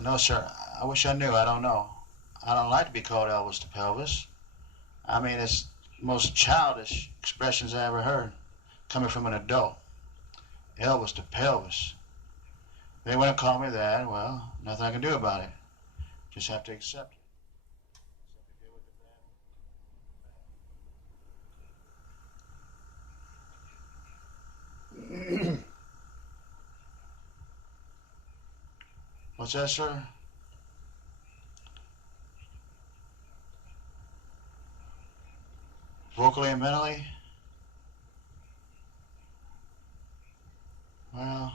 No, sir. I wish I knew. I don't know. I don't like to be called Elvis to pelvis. I mean, it's the most childish expressions I ever heard coming from an adult. Elvis to pelvis. They want to call me that. Well, nothing I can do about it. Just have to accept it. What's that, sir? Vocally and mentally? Well,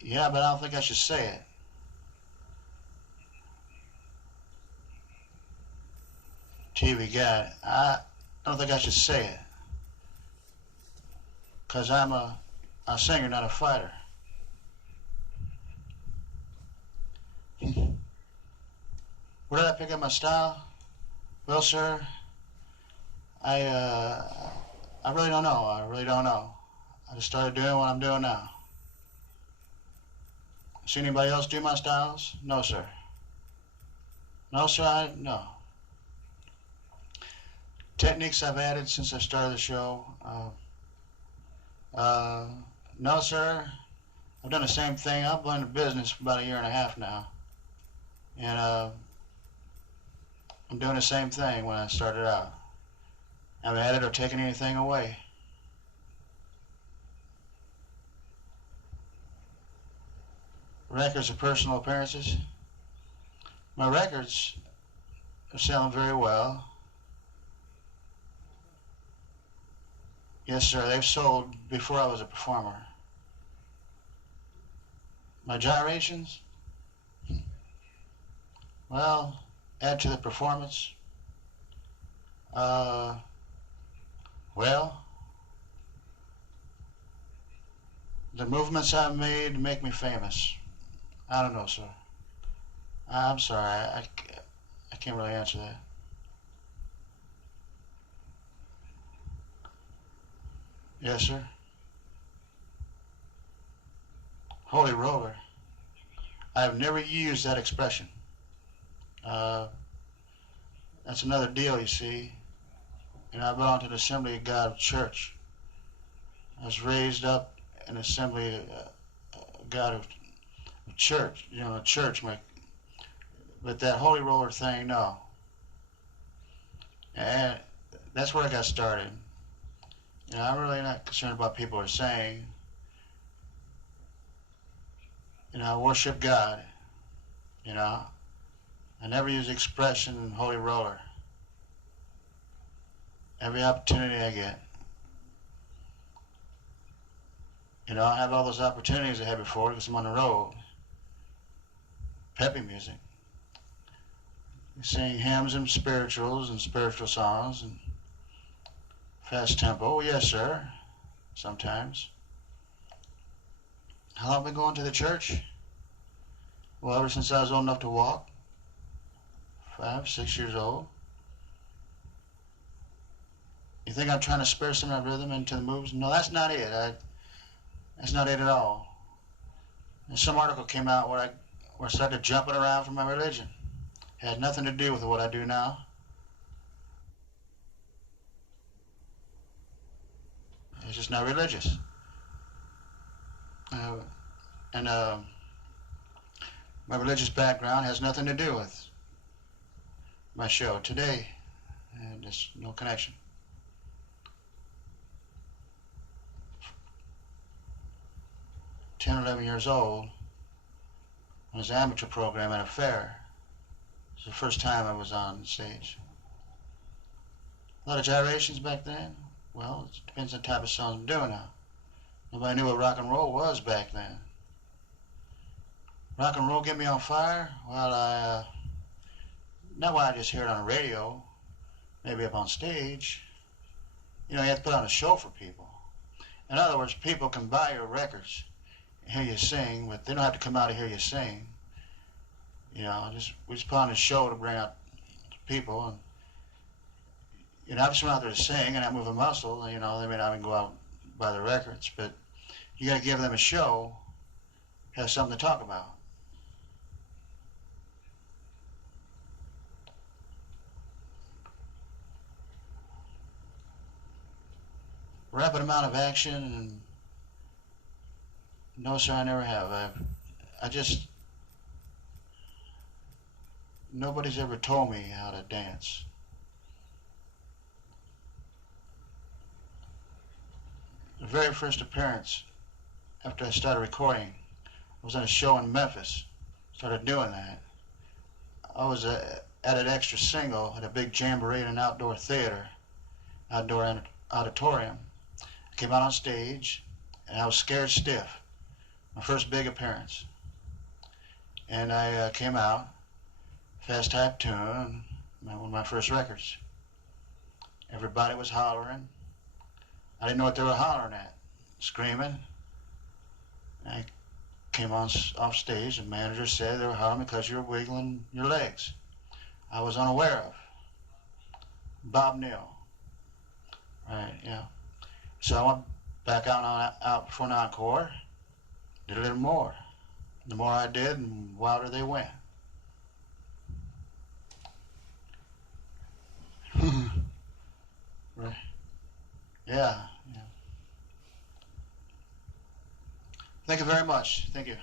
yeah, but I don't think I should say it. TV guy. I don't think I should say it. Because I'm a singer, not a fighter. Where did I pick up my style? Well, sir, I really don't know. I really don't know. I just started doing what I'm doing now. See anybody else do my styles? No, sir. No, sir, no. Techniques I've added since I started the show. Uh, no, sir. I've done the same thing. I've been in business for about a year and a half now. And I'm doing the same thing when I started out. I haven't added or taken anything away. Records of personal appearances. My records are selling very well. Yes, sir, they've sold before I was a performer. My gyrations? Well, add to the performance. Well, the movements I've made make me famous. I don't know, sir. I'm sorry, I can't really answer that. Yes, sir. Holy roller. I've never used that expression. Uh, that's another deal, you see. You know, I belong to the Assembly of God Church. I was raised up in Assembly of God of Church, you know, a church. But that holy roller thing, no. And that's where I got started. You know, I'm really not concerned about what people are saying. You know, I worship God. You know, I never use the expression holy roller. Every opportunity I get. You know, I have all those opportunities I had before because I'm on the road. Peppy music. You sing hymns and spiritual songs and fast tempo. Yes, sir. Sometimes. How long have I been going to the church? Well, ever since I was old enough to walk. 5, 6 years old. You think I'm trying to spare some of that rhythm into the moves? No, that's not it. That's not it at all. And some article came out where I started jumping around for my religion. It had nothing to do with what I do now. It's just not religious. And my religious background has nothing to do with my show today. And there's no connection. 10, 11 years old, I was an amateur program at a fair. It was the first time I was on stage. A lot of gyrations back then. Well, it depends on the type of songs I'm doing now. Nobody knew what rock and roll was back then. Rock and roll get me on fire? Well, not why I just hear it on the radio, maybe up on stage. You know, you have to put on a show for people. In other words, people can buy your records and hear you sing, but they don't have to come out to hear you sing. You know, we just put on a show to bring out people. And you know, I just went out there to sing and not move a muscle. You know, they may not even go out and buy the records, but you got to give them a show have something to talk about. Rapid amount of action, and no, sir, I never have. I just, nobody's ever told me how to dance. The very first appearance after I started recording, I was on a show in Memphis. Started doing that. I was at an extra single at a big jamboree in an outdoor theater, outdoor auditorium. I came out on stage, and I was scared stiff. My first big appearance. And I came out, fast type tune, one of my first records. Everybody was hollering. I didn't know what they were hollering at, screaming. I came off stage, and the manager said they were hollering because you were wiggling your legs. I was unaware of. Bob Neal. Right, yeah. So I went back out for an encore, did a little more. The more I did, the wilder they went. Right. Yeah, yeah. Thank you very much. Thank you.